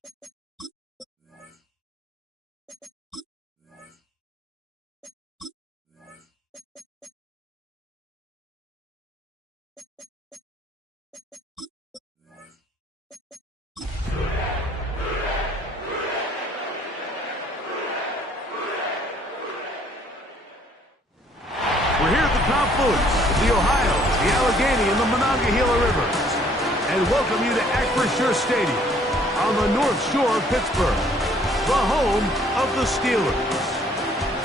We're here at the confluence of the Ohio, the Allegheny, and the Monongahela Rivers, and welcome you to Acrisure Stadium on the North Shore of Pittsburgh, the home of the Steelers.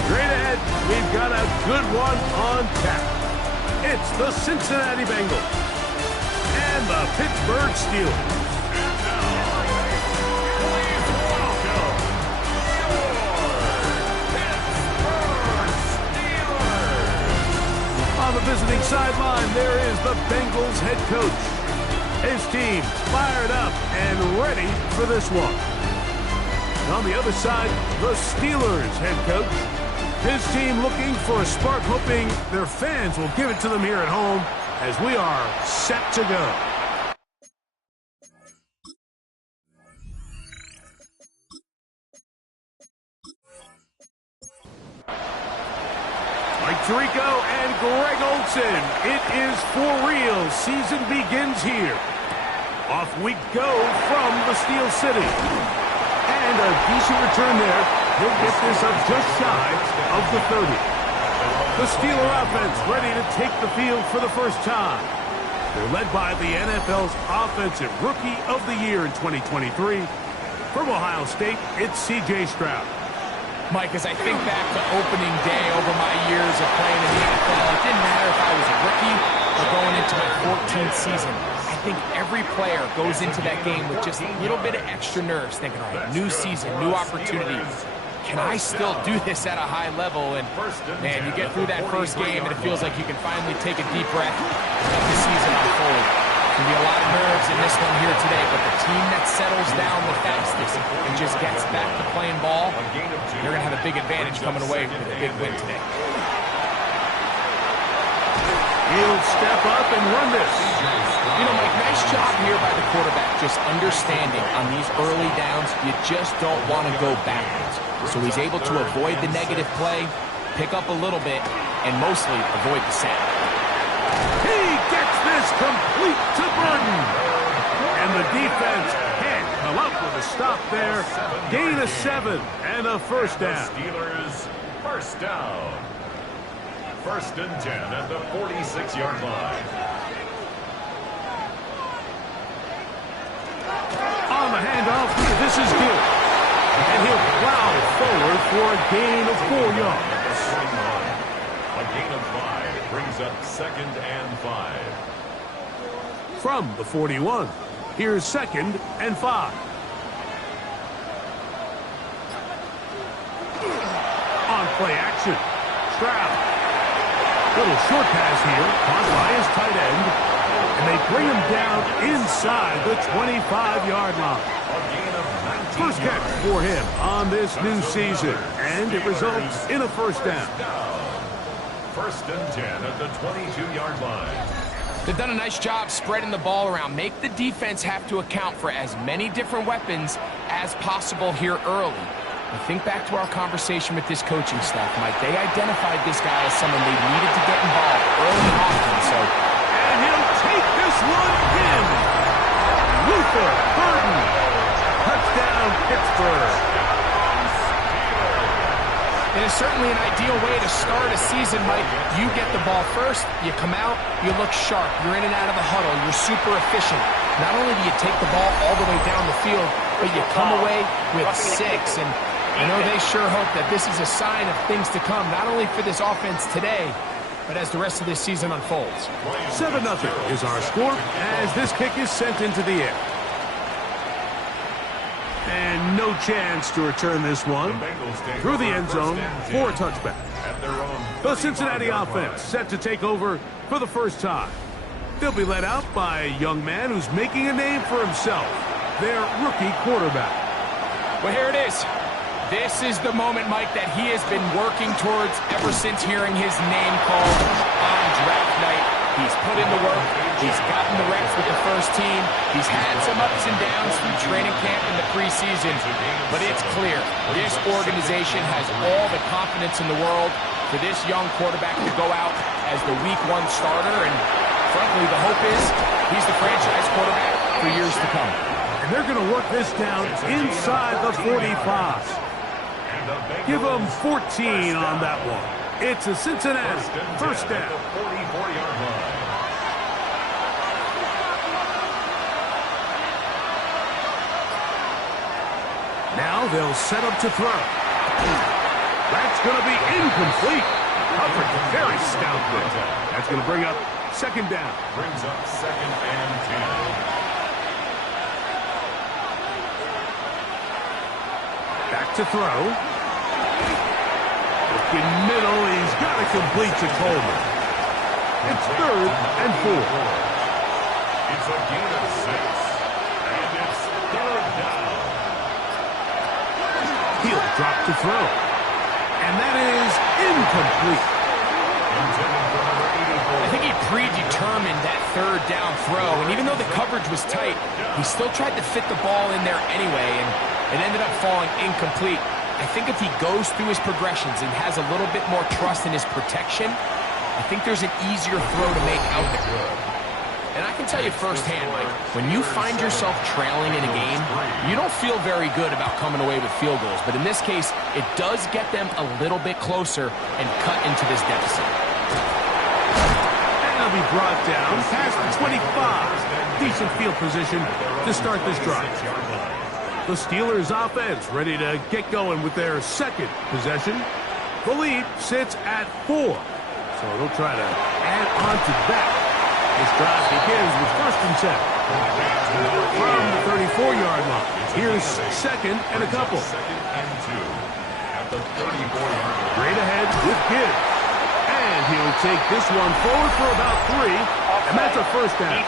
Straight ahead, we've got a good one on tap. It's the Cincinnati Bengals and the Pittsburgh Steelers. On the visiting sideline, there is the Bengals head coach. His team fired up and ready for this one. And on the other side, the Steelers head coach. His team looking for a spark, hoping their fans will give it to them here at home as we are set to go. Mike Tirico and Greg Olsen. It is for real. Season begins here. Off we go from the Steel City. And a decent return there. He'll get this up just shy of the 30. The Steeler offense ready to take the field for the first time. They're led by the NFL's Offensive Rookie of the Year in 2023. From Ohio State, it's C.J. Stroud. Mike, as I think back to opening day over my years of playing in the NFL, it didn't matter if I was a rookie or going into my 14th season. I think every player goes into that game with just a little bit of extra nerves, thinking, all right, new season, new opportunity. Can I still do this at a high level? And, man, you get through that first game, and it feels like you can finally take a deep breath and let the season unfold. There'll be a lot of nerves in this one here today, but the team that settles down the fastest and just gets back to playing ball, they're going to have a big advantage coming away with a big win today. He'll step up and run this. You know, Mike, nice job here by the quarterback, just understanding on these early downs, you just don't want to go backwards. So he's able to avoid the negative play, pick up a little bit, and mostly avoid the sack. He gets this complete to Burton. And the defense can't come up with a stop there. Gain of 7 and a first down. Steelers first down. 1st and 10 at the 46-yard line. On the handoff, this is good. And he'll plow forward for a gain of 4 yards. A gain of 5 brings up 2nd and 5. From the 41, here's 2nd and 5. On play action, Stroud. Little short pass here, caught by his tight end. And they bring him down inside the 25-yard line. First catch for him on this new season, and it results in a first down. 1st and 10 at the 22-yard line. They've done a nice job spreading the ball around. Make the defense have to account for as many different weapons as possible here early. And think back to our conversation with this coaching staff, Mike. They identified this guy as someone they needed to get involved early and often. And he'll take this one in. Luther Burton. Touchdown, Pittsburgh. It is certainly an ideal way to start a season, Mike. You get the ball first, you come out, you look sharp, you're in and out of the huddle, you're super efficient. Not only do you take the ball all the way down the field, but you come away with 6. And I know they sure hope that this is a sign of things to come, not only for this offense today, but as the rest of this season unfolds. 7-0 is our score as this kick is sent into the air. And no chance to return this one through the end zone for a touchback. The Cincinnati offense set to take over for the first time. They'll be led out by a young man who's making a name for himself, their rookie quarterback. Well, here it is. This is the moment, Mike, that he has been working towards ever since hearing his name called on draft night He's put in the work. He's gotten the reps with the first team. He's had some ups and downs through training camp in the preseason. But it's clear, this organization has all the confidence in the world for this young quarterback to go out as the Week 1 starter. And frankly, the hope is he's the franchise quarterback for years to come. And they're going to work this down inside the 45. Give them 14 on that one. It's a Cincinnati first down. 44-yard line. Now they'll set up to throw. That's going to be incomplete. Coverage very stout there. That's going to bring up second down. Brings up 2nd and 10. Back to throw. Looking middle, he's got to complete to Coleman. It's 3rd and 4. It's a gain of 6. And it's 3rd down. He'll drop to throw. And that is incomplete. I think he predetermined that 3rd down throw, and even though the coverage was tight, he still tried to fit the ball in there anyway, and it ended up falling incomplete. I think if he goes through his progressions and has a little bit more trust in his protection, I think there's an easier throw to make out there. And I can tell you firsthand, Mike, when you find yourself trailing in a game, you don't feel very good about coming away with field goals. But in this case, it does get them a little bit closer and cut into this deficit. And he'll be brought down past the 25. Decent field position to start this drive. The Steelers offense ready to get going with their second possession. The lead sits at 4. So they'll try to add on to that. This drive begins with 1st and 10. From the 34-yard line. Here's 2nd and a couple. 2nd and 2. At the 34-yard line. Straight ahead with Gibbs. And he'll take this one forward for about 3. And that's a first down.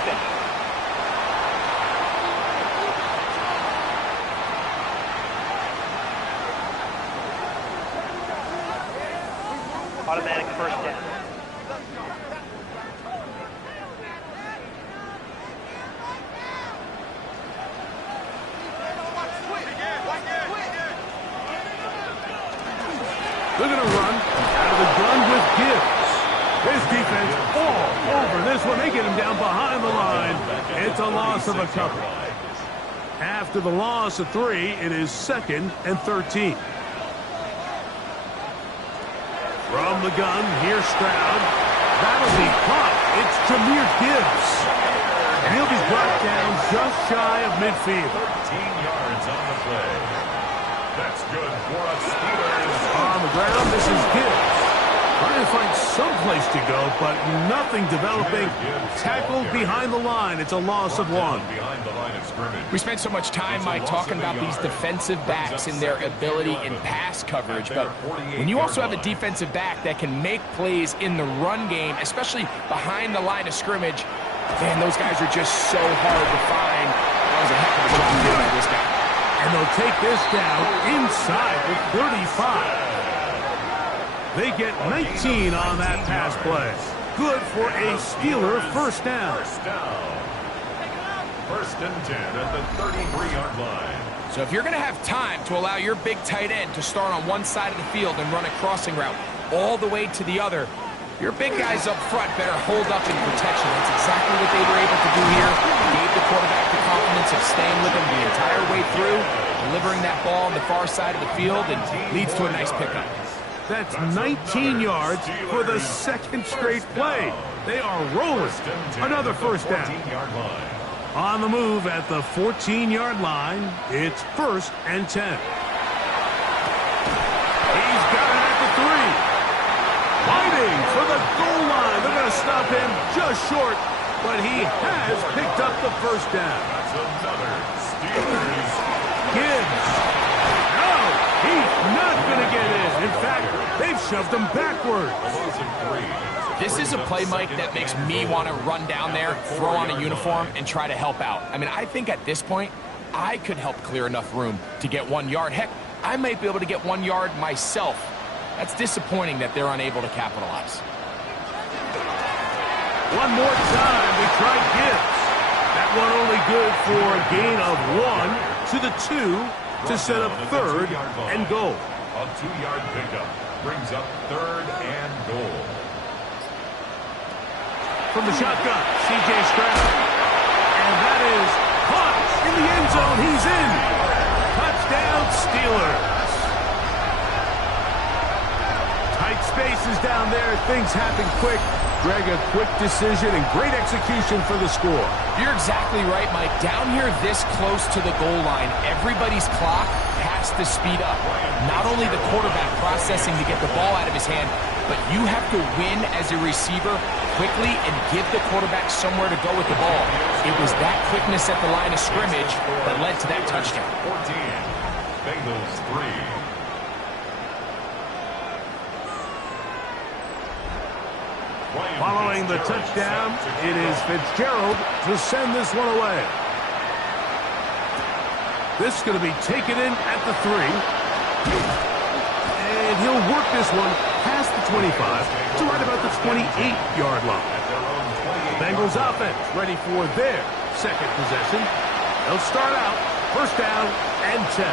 Automatic first down. They're going to run out of the gun with Gibbs. His defense all over this one. They get him down behind the line. It's a loss of a couple. After the loss of 3, it is 2nd and 13. From the gun, here's Stroud. That'll be caught. It's Jahmyr Gibbs. And he'll be brought down just shy of midfield. 13 yards on the play. That's good for a Steelers. On the ground, this is Gibbs. Trying to find some place to go, but nothing developing. Tackled behind the line. It's a loss of 1. Behind the line of scrimmage. We spent so much time, Mike, talking about these defensive backs and their ability in pass coverage, but when you also have a defensive back that can make plays in the run game, especially behind the line of scrimmage, man, those guys are just so hard to find. That was a heck of a job doing by this guy. And they'll take this down inside the 35. They get 19 on that pass play. Good for a Steeler first down. First down. 1st and 10 at the 33-yard line. So if you're going to have time to allow your big tight end to start on one side of the field and run a crossing route all the way to the other, your big guys up front better hold up in protection. That's exactly what they were able to do here. Gave the quarterback the confidence of staying with him the entire way through, delivering that ball on the far side of the field, and leads to a nice pickup. That's 19 yards for the 2nd straight play. They are rolling. Another first down. On the move at the 14-yard line, it's 1st and 10. He's got it at the 3. Waiting for the goal line. They're going to stop him just short, but he has picked up the first down. That's another Steelers. Gibbs. No, he's not going to get in. In fact, they've shoved him backwards. This is a play, Mike, that makes me want to run down there, throw on a uniform, and try to help out. I mean, I think at this point, I could help clear enough room to get 1 yard. Heck, I might be able to get 1 yard myself. That's disappointing that they're unable to capitalize. One more time, they try Gibbs. That one only good for a gain of 1 to the 2 to set up third and goal. A 2-yard pickup brings up third and goal. From the shotgun, C.J. Stroud. And that is caught in the end zone. He's in. Touchdown, Steelers. Tight spaces down there. Things happen quick. Greg, a quick decision and great execution for the score. You're exactly right, Mike. Down here this close to the goal line, everybody's clock has to speed up. Not only the quarterback processing to get the ball out of his hand, but you have to win as a receiver quickly and give the quarterback somewhere to go with the ball. It was that quickness at the line of scrimmage that led to that touchdown. 14, Bengals 3. Following the touchdown, it is Fitzgerald to send this one away. This is going to be taken in at the 3. And he'll work this one past the 25 to right about the 28-yard line. Bengals offense ready for their second possession. They'll start out first down and 10.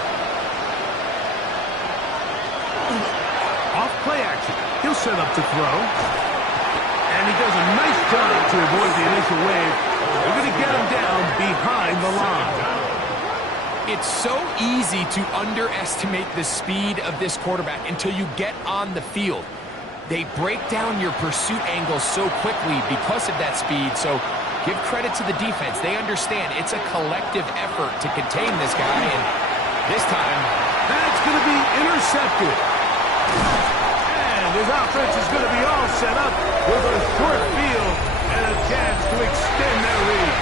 Off play action. He'll set up to throw. And he does a nice job to avoid the initial wave. They're going to get him down behind the line. It's so easy to underestimate the speed of this quarterback until you get on the field. They break down your pursuit angles so quickly because of that speed. So give credit to the defense. They understand it's a collective effort to contain this guy. And this time, that's going to be intercepted. His offense is going to be all set up with a short field and a chance to extend their lead.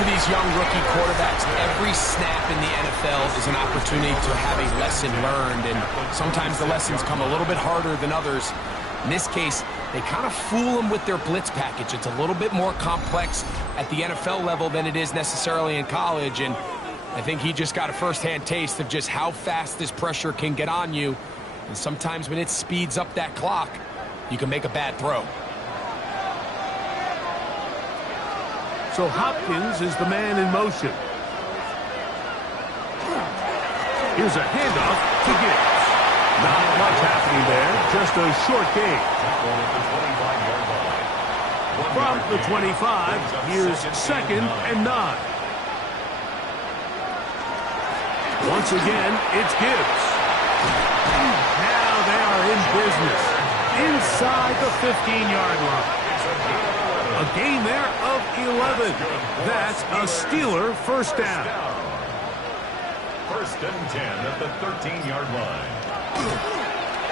For these young rookie quarterbacks, every snap in the NFL is an opportunity to have a lesson learned, and sometimes the lessons come a little bit harder than others. In this case, they kind of fool them with their blitz package. It's a little bit more complex at the NFL level than it is necessarily in college, and I think he just got a first-hand taste of just how fast this pressure can get on you. And sometimes when it speeds up that clock, you can make a bad throw. So Hopkins is the man in motion. Here's a handoff to Gibbs. Not much happening there, just a short gain. From the 25, here's second and 9. Once again, it's Gibbs. Now they are in business inside the 15-yard line. A gain there of 11. That's a Steeler first down. First and 10 at the 13-yard line.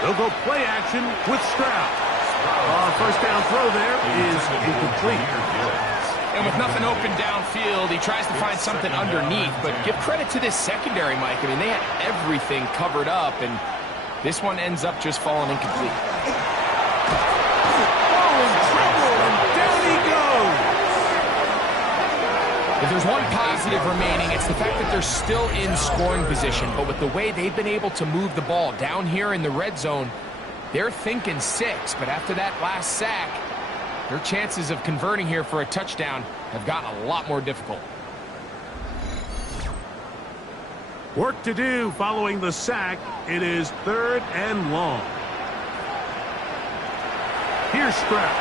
They'll go play action with Stroud. First down throw there is incomplete. And with nothing open downfield, he tries to find something underneath. But give credit to this secondary, Mike. I mean, they had everything covered up, and this one ends up just falling incomplete. Oh, in trouble, and down he goes. If there's one positive remaining, it's the fact that they're still in scoring position. But with the way they've been able to move the ball down here in the red zone, they're thinking 6. But after that last sack, their chances of converting here for a touchdown have gotten a lot more difficult. Work to do following the sack. It is third and long. Here's Stroud.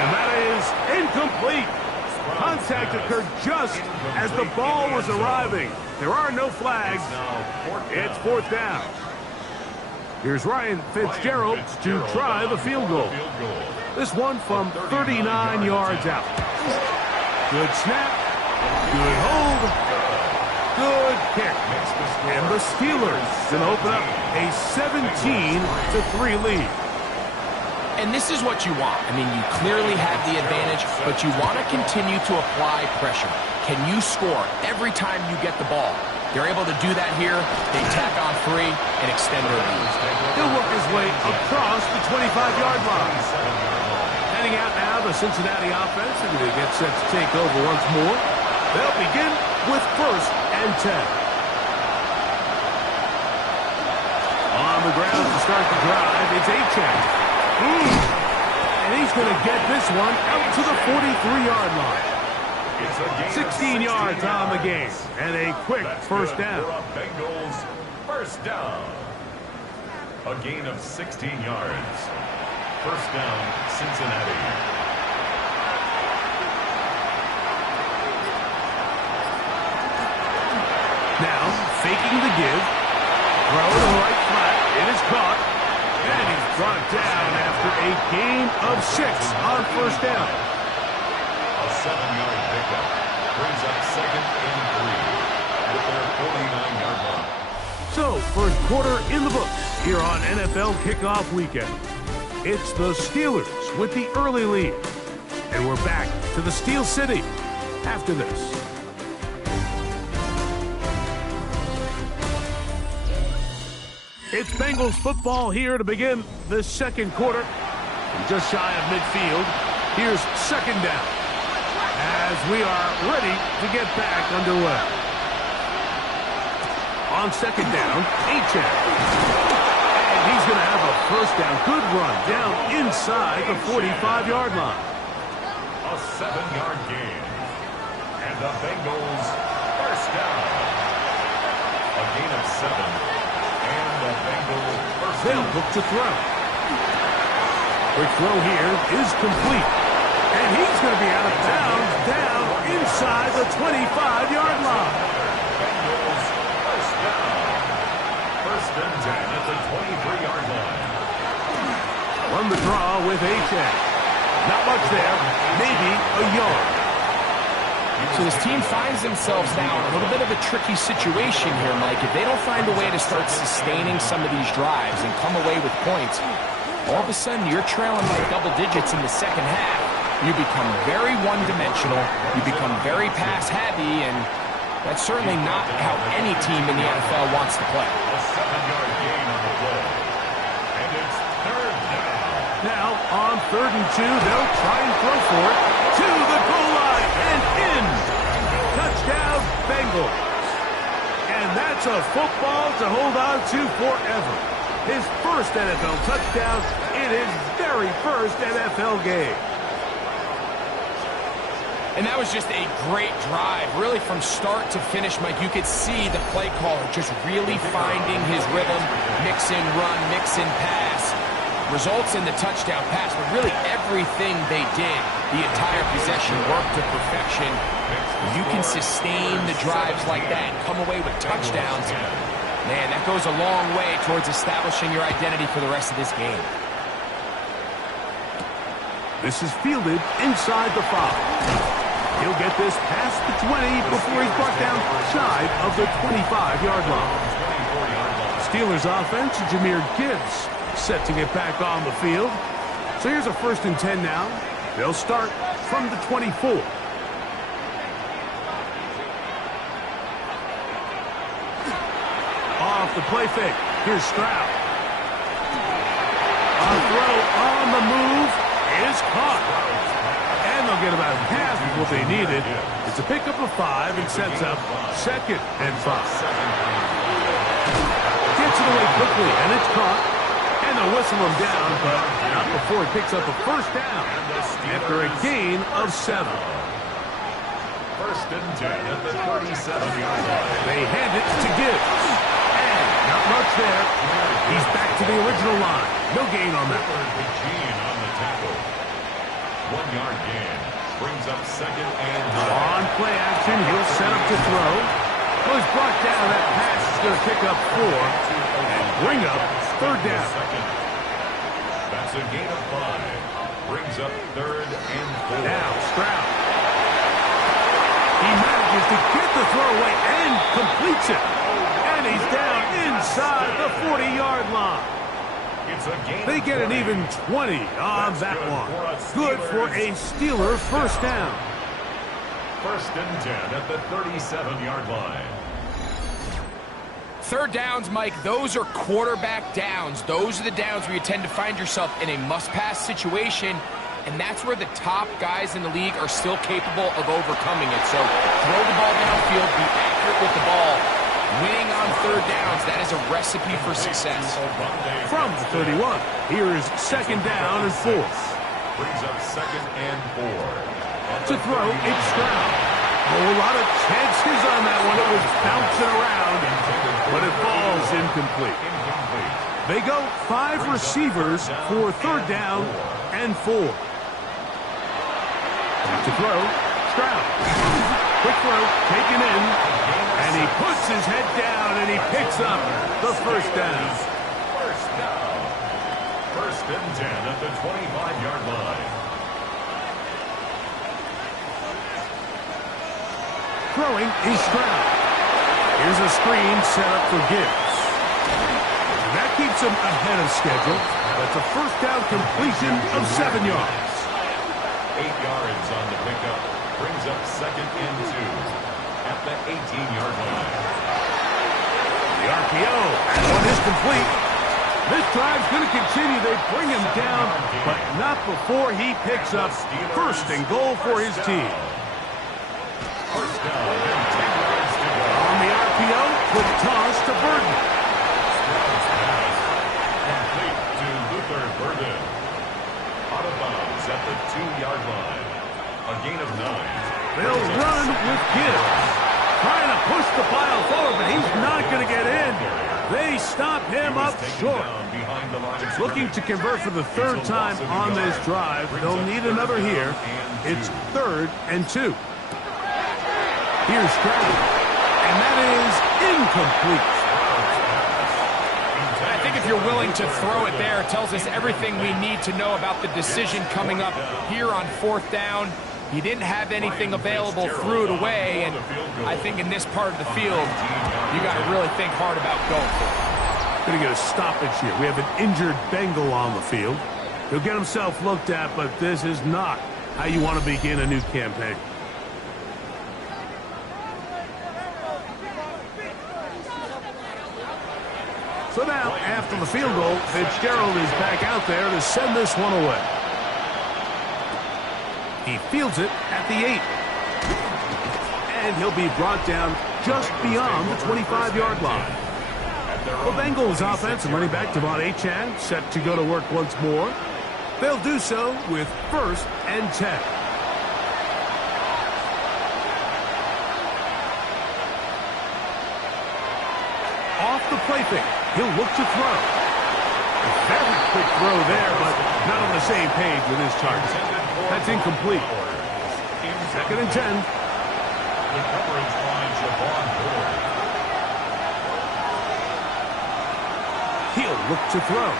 And that is incomplete. Contact occurred just as the ball was arriving. There are no flags. It's fourth down. Here's Ryan Fitzgerald to try the field goal. This one from 39 yards out. Good snap. Good hold. Good kick. And the Steelers going to open up a 17-3 lead. And this is what you want. I mean, you clearly have the advantage, but you want to continue to apply pressure. Can you score every time you get the ball? They're able to do that here. They tack on 3 and extend their lead. He'll work his way across the 25-yard line. Heading out now, the Cincinnati offense. They're going to get set to take over once more. They'll begin with first and 10. On the ground to start the drive. It's A-Check. And he's going to get this one out to the 43-yard line. 16 yards on the game. And a quick first down. Bengals first down. A gain of 16 yards. First down, Cincinnati. Now, faking the give. Throw to the right flat. It is caught. And he's brought down after a gain of 6 on first down. A 7-yard pickup. Brings up second and 3 at their 49-yard line. So, first quarter in the books here on NFL Kickoff Weekend. It's the Steelers with the early lead. And we're back to the Steel City after this. It's Bengals football here to begin the second quarter. And just shy of midfield, here's second down as we are ready to get back underway. On second down, A-Check. And he's going to have a first down. Good run down inside the 45-yard line. A 7-yard gain. And the Bengals first down. A gain of 7. And the Bengals first down. They'll look to throw. Quick throw here is complete. And he's going to be out of bounds down inside the 25-yard line. Bengals first down. First and 10 at the 23-yard line. Run the draw with A-Check. Not much there. Maybe a yard. So this team finds themselves now in a little bit of a tricky situation here, Mike. If they don't find a way to start sustaining some of these drives and come away with points, all of a sudden you're trailing by double digits in the second half. You become very one-dimensional. You become very pass-heavy, and that's certainly not how any team in the NFL wants to play. A 7-yard gain on the play. And it's third down. Now, on 3rd and 2, they'll try and throw for it to the goal line and in. Touchdown, Bengals. And that's a football to hold on to forever. His first NFL touchdown in his very first NFL game. And that was just a great drive, really from start to finish, Mike. You could see the play caller just really finding his rhythm, mix in run, mix in pass. Results in the touchdown pass, but really everything they did, the entire possession worked to perfection. You can sustain the drives like that and come away with touchdowns. Man, that goes a long way towards establishing your identity for the rest of this game. This is fielded inside the 5. He'll get this past the 20 before he's brought down shy of the 25-yard line. Steelers offense, Jahmyr Gibbs set to get back on the field. So here's a 1st and 10 now. They'll start from the 24. Off the play fake. Here's Stroud. A throw on the move is caught. And they'll get about half of what they needed. It's a pickup of 5 and sets up 2nd and 5. Gets it away quickly, and it's caught. And they'll whistle him down, but not before he picks up a first down after a gain of 7. First and 10 at the 37-yard line. They hand it to Gibbs. And not much there. He's back to the original line. No gain on that. On the tackle. 1-yard gain. Brings up second and 9. On play action, he'll set up to throw. Well, he's brought down. That pass is going to pick up 4 and bring up 3rd down. That's a gain of 5. Brings up 3rd and 4. Now, Stroud. He manages to get the throw away and completes it. And he's down inside the 40-yard line. They get an even 20 on that one. Good for a Steeler first down. First and 10 at the 37-yard line. 3rd downs, Mike, those are quarterback downs. Those are the downs where you tend to find yourself in a must-pass situation, and that's where the top guys in the league are still capable of overcoming it. So throw the ball downfield, be accurate with the ball, Winning on third downs, that is a recipe for success. From the 31, here is second down and 4. Brings up second and 4. To throw, it's Stroud. A lot of chances on that one. It was bouncing around, but it falls incomplete. They go 5 receivers for third down and 4. To throw, Stroud. Quick throw, taken in, and he puts his head down and he picks up the first down. First down. First and 10 at the 25-yard line. Throwing is Stroud. Here's a screen set up for Gibbs. That keeps him ahead of schedule. That's a first down completion of 7 yards. 8 yards on the pickup. Brings up second and 2 at the 18-yard line. The RPO, and one is complete. This drive's going to continue. They bring him down, but not before he picks up first and goal for his team. First down and 10 yards to go. On the RPO, quick toss to Burden. Stroud's pass complete to Luther Burden. Out of bounds at the 2-yard line. A gain of 9. They'll run with Gibbs. Trying to push the pile forward, but he's not going to get in. They stop him up short. Looking to convert for the third time on this drive. They'll need another here. It's third and 2. Here's Stroud, and that is incomplete. I think if you're willing to throw it there, it tells us everything we need to know about the decision coming up here on fourth down. He didn't have anything available, threw it away, and I think in this part of the field, you got to really think hard about going for it. Going to get a stoppage here. We have an injured Bengal on the field. He'll get himself looked at, but this is not how you want to begin a new campaign. So now, after the field goal, Fitzgerald is back out there to send this one away. He fields it at the 8. And he'll be brought down just beyond the 25-yard line. The Bengals offense and running back Devon Achane set to go to work once more. They'll do so with first and 10. Off the play fake, he'll look to throw. A very quick throw there, but not on the same page with his target. That's incomplete. Second and 10. The coverage finds Javon Ford. He'll look to throw.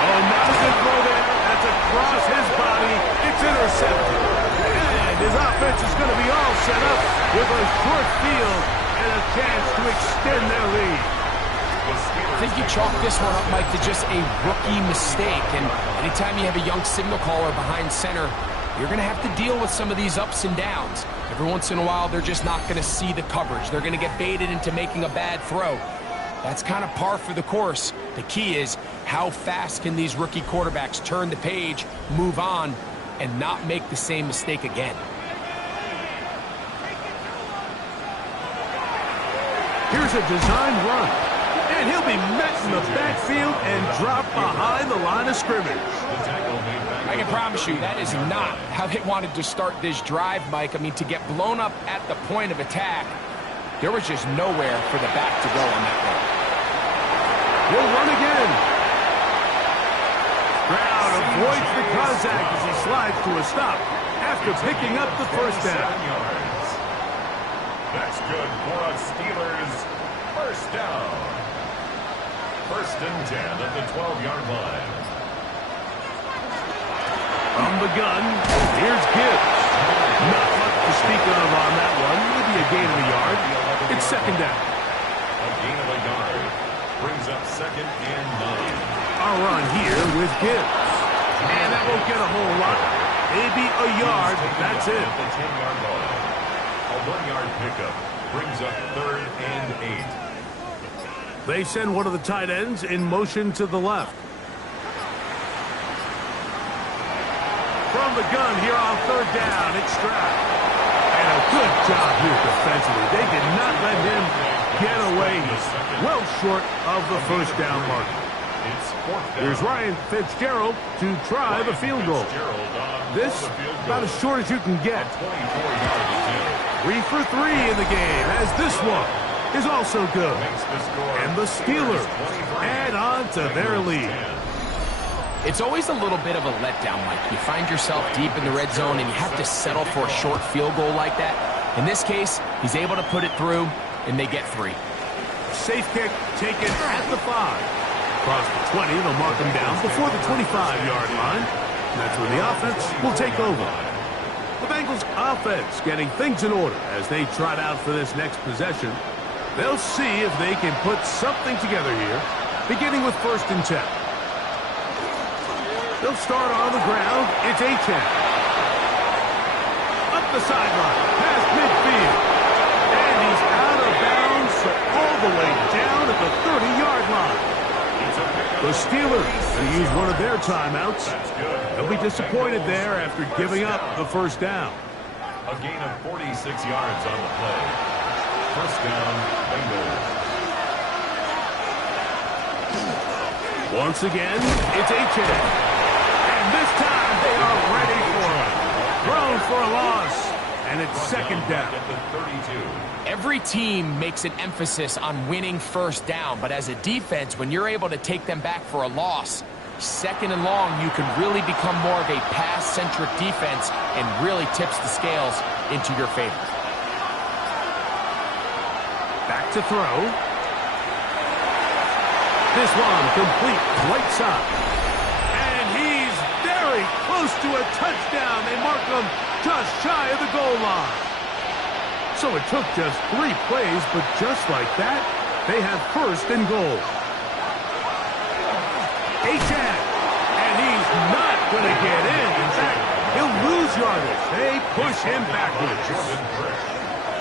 Oh, not a good throw there. That's across his body. It's intercepted. And his offense is going to be all set up with a short field and a chance to extend their lead. I think you chalk this one up, Mike, to just a rookie mistake. And anytime you have a young signal caller behind center, you're going to have to deal with some of these ups and downs. Every once in a while, they're just not going to see the coverage. They're going to get baited into making a bad throw. That's kind of par for the course. The key is how fast can these rookie quarterbacks turn the page, move on, and not make the same mistake again. Here's a design run. And he'll be met in the backfield and dropped behind the line of scrimmage. I can promise you that is not how they wanted to start this drive, Mike. I mean, to get blown up at the point of attack, there was just nowhere for the back to go on that run. He'll run again. Stroud avoids the contact as he slides to a stop after picking up the first down. That's good for a Steelers first down. First and 10 at the 12-yard line. From the gun, here's Gibbs. Not much to speak of on that one. Maybe a gain of a yard. It's second down. A gain of a yard brings up second and 9. Our run here with Gibbs. And that won't get a whole lot. Maybe a yard. That's it. The 10-yard line. A 1-yard pickup brings up third and 8. They send one of the tight ends in motion to the left. From the gun here on third down, it's Stroud. And a Good job here defensively. They did not let him get away. He's well short of the first down mark. Here's Ryan Fitzgerald to try the field goal. This about as short as you can get. 3 for 3 in the game, as this one is also good. And the Steelers add on to their lead. It's always a little bit of a letdown, Mike. You find yourself deep in the red zone and you have to settle for a short field goal like that. In this case, he's able to put it through, and they get 3. Safe kick taken at the 5. Across the 20, they'll mark him down before the 25-yard line. And that's when the offense will take over. The Bengals offense getting things in order as they trot out for this next possession. They'll see if they can put something together here, beginning with 1st and 10. They'll start on the ground. It's Achane. Up the sideline, past midfield. And he's out of bounds, so all the way down at the 30-yard line. The Steelers will use one of their timeouts. They'll be disappointed there after giving up the first down. A gain of 46 yards on the play. First down, Bengals. Once again, it's Achane. And this time they are ready for it. Thrown for a loss. And it's 2nd down. Every team makes an emphasis on winning first down, but as a defense, when you're able to take them back for a loss, 2nd and long, you can really become more of a pass-centric defense and really tips the scales into your favor. Back to throw. This one complete right side. And he's very close to a touchdown. They mark him just shy of the goal line. So it took just 3 plays, but just like that, they have 1st and goal. Achane, and he's not going to get in. In fact, he'll lose yardage. They push him backwards.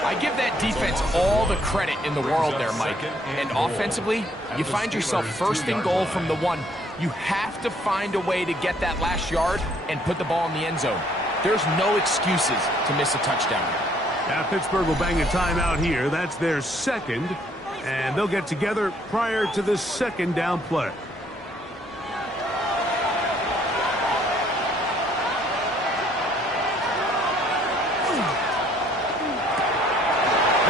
I give that defense all the credit in the world there, Mike. And offensively, you find yourself 1st and goal from the 1. You have to find a way to get that last yard and put the ball in the end zone. There's no excuses to miss a touchdown. Now Pittsburgh will bang a timeout here. That's their 2nd, and they'll get together prior to the 2nd down play.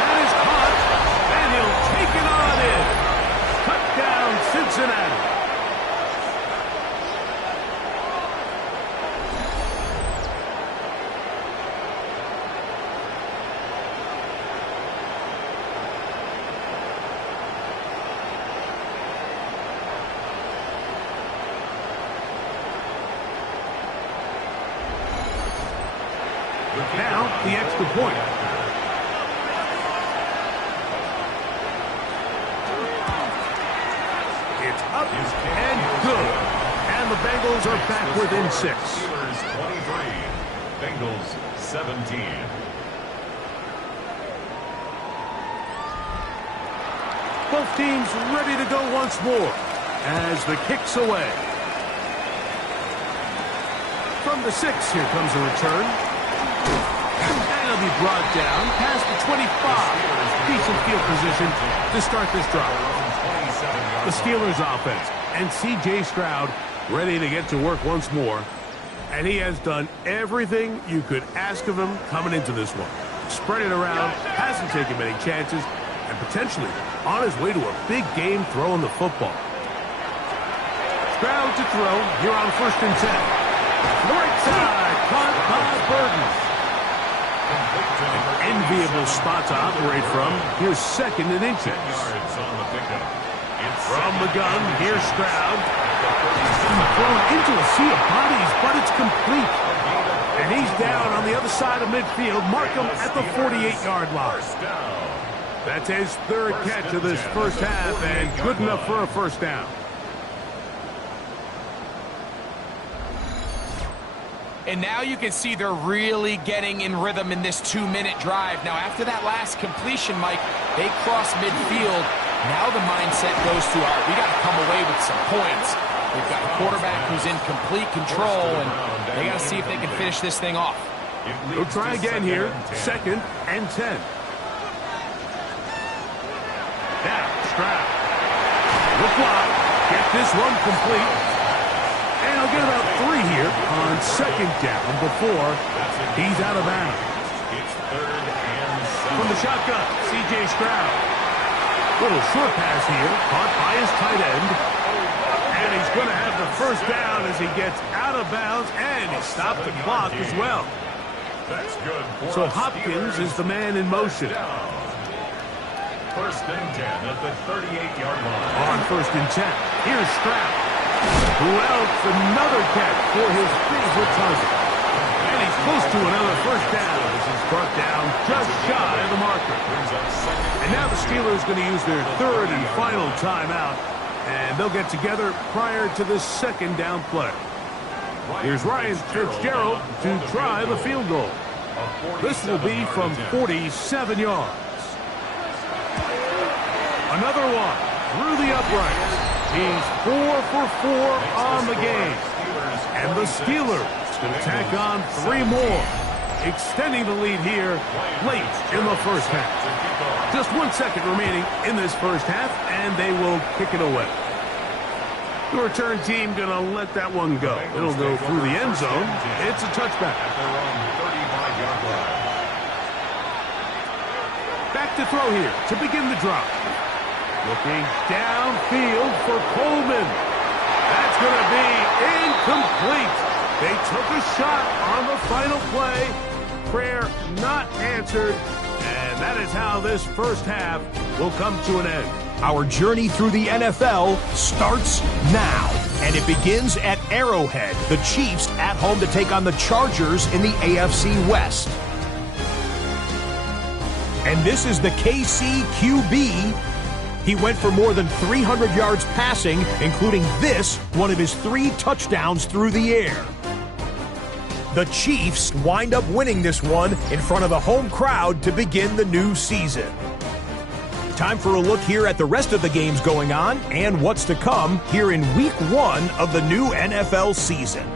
That is caught, and he'll take it on in. Touchdown, Cincinnati. Now, the extra point. It's up and good. And the Bengals are back within 6. Steelers 23, Bengals 17. Both teams ready to go once more as the kick's away. From the 6, here comes a return. And he'll be brought down past the 25. Decent field position to start this drive. The Steelers offense and C.J. Stroud ready to get to work once more. And he has done everything you could ask of him coming into this one. Spread it around, hasn't taken many chances, and potentially on his way to a big game throwing the football. Stroud to throw here on 1st and 10. The right side, caught by Burton. An enviable spot to operate from. Here's 2nd and inches. From the gun, here's Stroud. Thrown into a sea of bodies, but it's complete. And he's down on the other side of midfield. Mark him at the 48-yard line. That's his 3rd catch of this first half, and good enough for a first down. And now you can see they're really getting in rhythm in this 2-minute drive. Now, after that last completion, Mike, they cross midfield. Now the mindset goes to, all right, we got to come away with some points. We've got a quarterback who's in complete control, and they got to see if they can finish this thing off. He'll try again here. 2nd and 10. Now, Stroud. The fly. Get this run complete. And he'll get about 3 here on 2nd down before he's out of bounds. It's 3rd and 7. From the shotgun, C.J. Stroud. Little short pass here, caught by his tight end. And he's going to have the first down as he gets out of bounds, and he stopped the clock as well. That's good. So Hopkins is the man in motion. 1st and 10 at the 38-yard line. On 1st and 10, here's Stroud. Who else? Another catch for his favorite target. And he's close to another first down as he's brought down just shy of the marker. And now the Steelers going to use their 3rd and final timeout. And they'll get together prior to the 2nd down play. Here's Ryan Fitzgerald to try the field goal. This will be from 47 yards. Another one through the uprights. He's 4 for 4 on the game. And the Steelers going to tack on 3 more, extending the lead here late in the first half. Just 1 second remaining in this first half, and they will kick it away. The return team going to let that one go. It'll go through the end zone. It's a touchback. Back to throw here to begin the drive. Looking downfield for Coleman. That's going to be incomplete. They took a shot on the final play. Prayer not answered. And that is how this first half will come to an end. Our journey through the NFL starts now. And it begins at Arrowhead. The Chiefs at home to take on the Chargers in the AFC West. And this is the KC QB. He went for more than 300 yards passing, including this, one of his 3 touchdowns through the air. The Chiefs wind up winning this one in front of the home crowd to begin the new season. Time for a look here at the rest of the games going on and what's to come here in Week 1 of the new NFL season.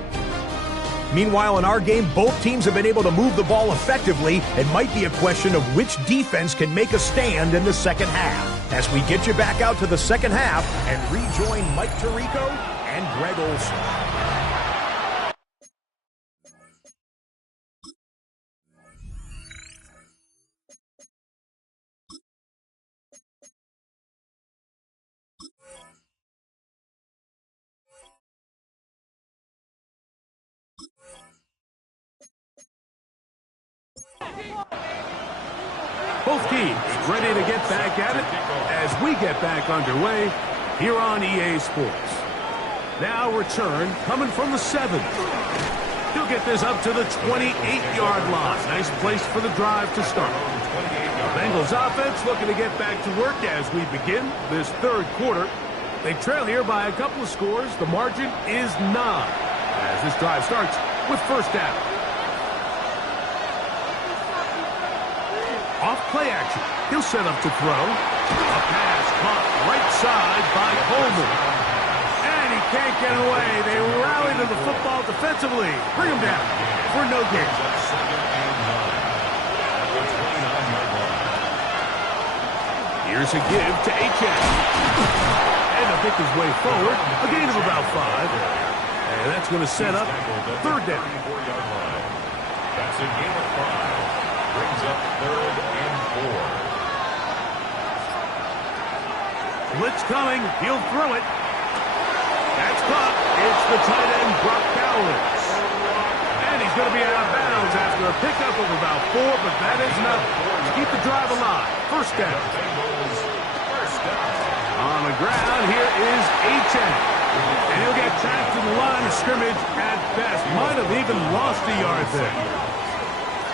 Meanwhile, in our game, both teams have been able to move the ball effectively. It might be a question of which defense can make a stand in the second half. As we get you back out to the second half and rejoin Mike Tirico and Greg Olson. Both teams ready to get back at it as we get back underway here on EA Sports. Now return coming from the 7. He'll get this up to the 28-yard line. Nice place for the drive to start. Bengals offense looking to get back to work as we begin this 3rd quarter. They trail here by a couple of scores. The margin is 9 as this drive starts with first down. Off play action. He'll set up to throw. A pass caught right side by Coleman. And he can't get away. They rally to the football defensively. Bring him down for no gain. Here's a give to H.N. And he'll pick his way forward. A gain of about 5. And that's going to set up 3rd down. That's a gain of 5. Brings up 3rd and 4. Blitz coming. He'll throw it. That's caught. It's the tight end, Brock Bowers. And he's going to be out of bounds after a pickup of about 4, but that is enough to keep the drive alive. First down. On the ground, here is H.N. And he'll get tracked to the line of scrimmage at best. Might have even lost a yard there.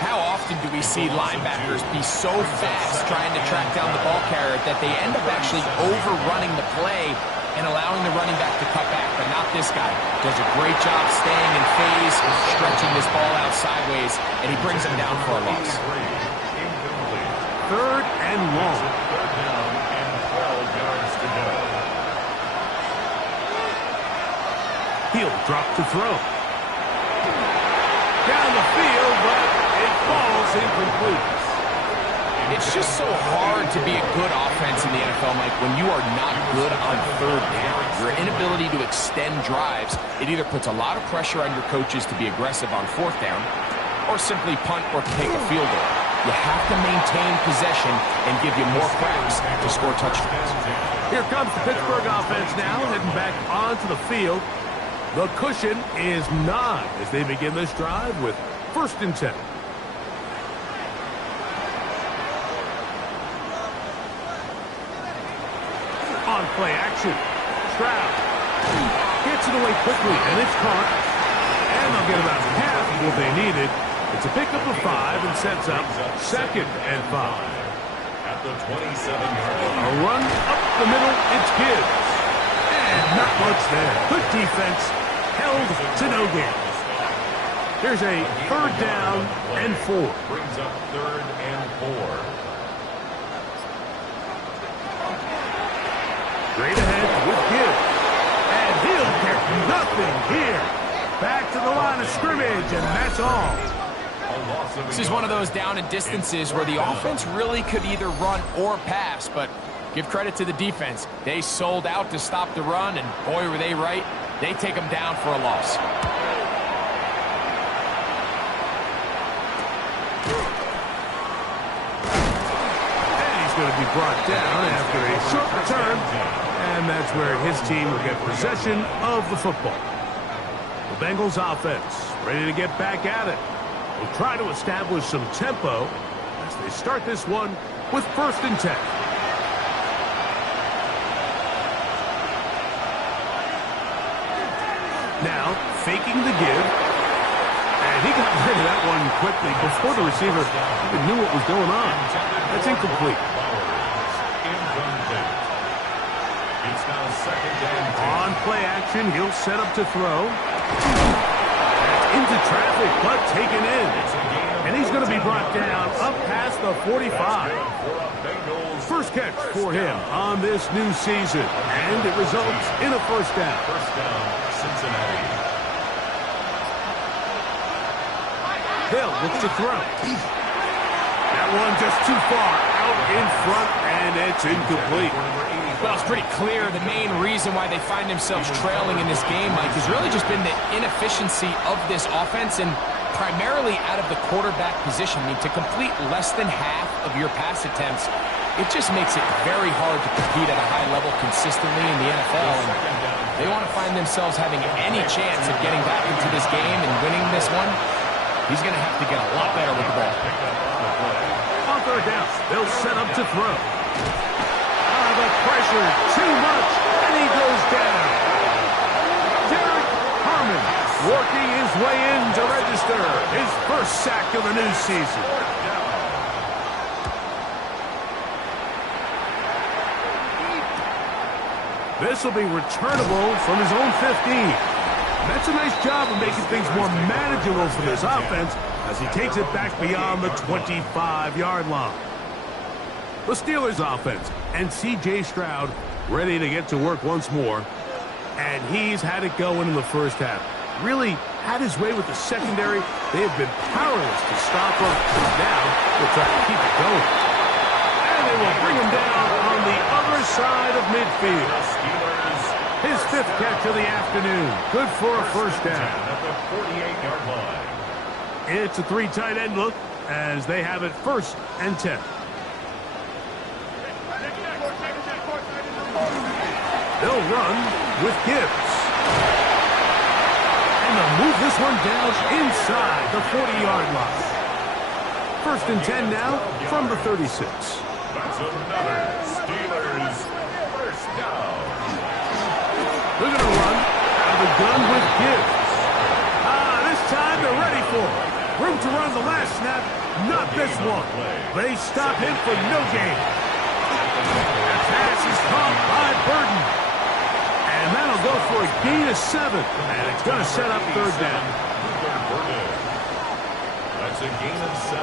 How often do we see linebackers be so fast trying to track down the ball carrier that they end up actually overrunning the play and allowing the running back to cut back? But not this guy. Does a great job staying in phase, stretching this ball out sideways, and he brings him down for a loss. 3rd and long. 3rd down and 12 yards to go. He'll drop to throw. Down the field, but It's incomplete. It's just so hard to be a good offense in the NFL, Mike, when you are not good on third down. Your inability to extend drives, it either puts a lot of pressure on your coaches to be aggressive on fourth down or simply punt or take a field goal. You have to maintain possession and give you more cracks to score touchdowns. Here comes the Pittsburgh offense now, heading back onto the field. The cushion is 9 as they begin this drive with 1st and 10. On play action, Stroud gets it away quickly, and it's caught. And they'll get about half of what they needed. It's a pickup of 5 and sets up 2nd and 5. At the 27-yard line. A run up the middle, it's Gibbs. And not much there. Good defense, held to no gain. Here's a 3rd down and 4. Brings up 3rd and 4. Straight ahead with Gibbs. And he'll get nothing here. Back to the line of scrimmage, and that's all. This is one of those down and distances where the offense really could either run or pass, but give credit to the defense. They sold out to stop the run, and boy, were they right. They take them down for a loss. Going to be brought down after a short return, and that's where his team will get possession of the football. The Bengals offense ready to get back at it. Will try to establish some tempo as they start this one with 1st and 10. Now faking the give, and he got rid of that one quickly before the receiver even knew what was going on. That's incomplete. It's now 2nd and 10. On play action, he'll set up to throw. That's into traffic, but taken in. And he's going to be brought down up past the 45. First catch for him on this new season. And it results in a 1st down. 1st down, Cincinnati. Hill looks to throw. That one just too far out in front, and it's incomplete. Well, it's pretty clear the main reason why they find themselves trailing in this game, Mike, has really just been the inefficiency of this offense and primarily out of the quarterback position. I mean, to complete less than half of your pass attempts, it just makes it very hard to compete at a high level consistently in the NFL. And they want to find themselves having any chance of getting back into this game and winning this one. He's going to have to get a lot better with the ball. On 3rd down, they'll set up to throw. The pressure, too much, and he goes down. Derek Harmon working his way in to register his 1st sack of the new season. This will be returnable from his own 15. That's a nice job of making things more manageable for this offense as he takes it back beyond the 25-yard line. The Steelers offense and C.J. Stroud ready to get to work once more. And he's had it going in the 1st half. Really had his way with the secondary. They have been powerless to stop him. Now they'll try to keep it going. And they will bring him down on the other side of midfield. His 5th catch of the afternoon. Good for a 1st down. At the 48-yard line. It's a 3 tight end look as they have it 1st and 10. They'll run with Gibbs. And they'll move this one down inside the 40-yard line. 1st and 10 now from the 36. That's another Steelers 1st down. They're going to run out of the gun with Gibbs. This time they're ready for it. Room to run the last snap, not this one. They stop him for no gain. That pass is caught by Burden. And that'll go for a gain of 7. And it's going to set up 3rd down. That's a gain of 7.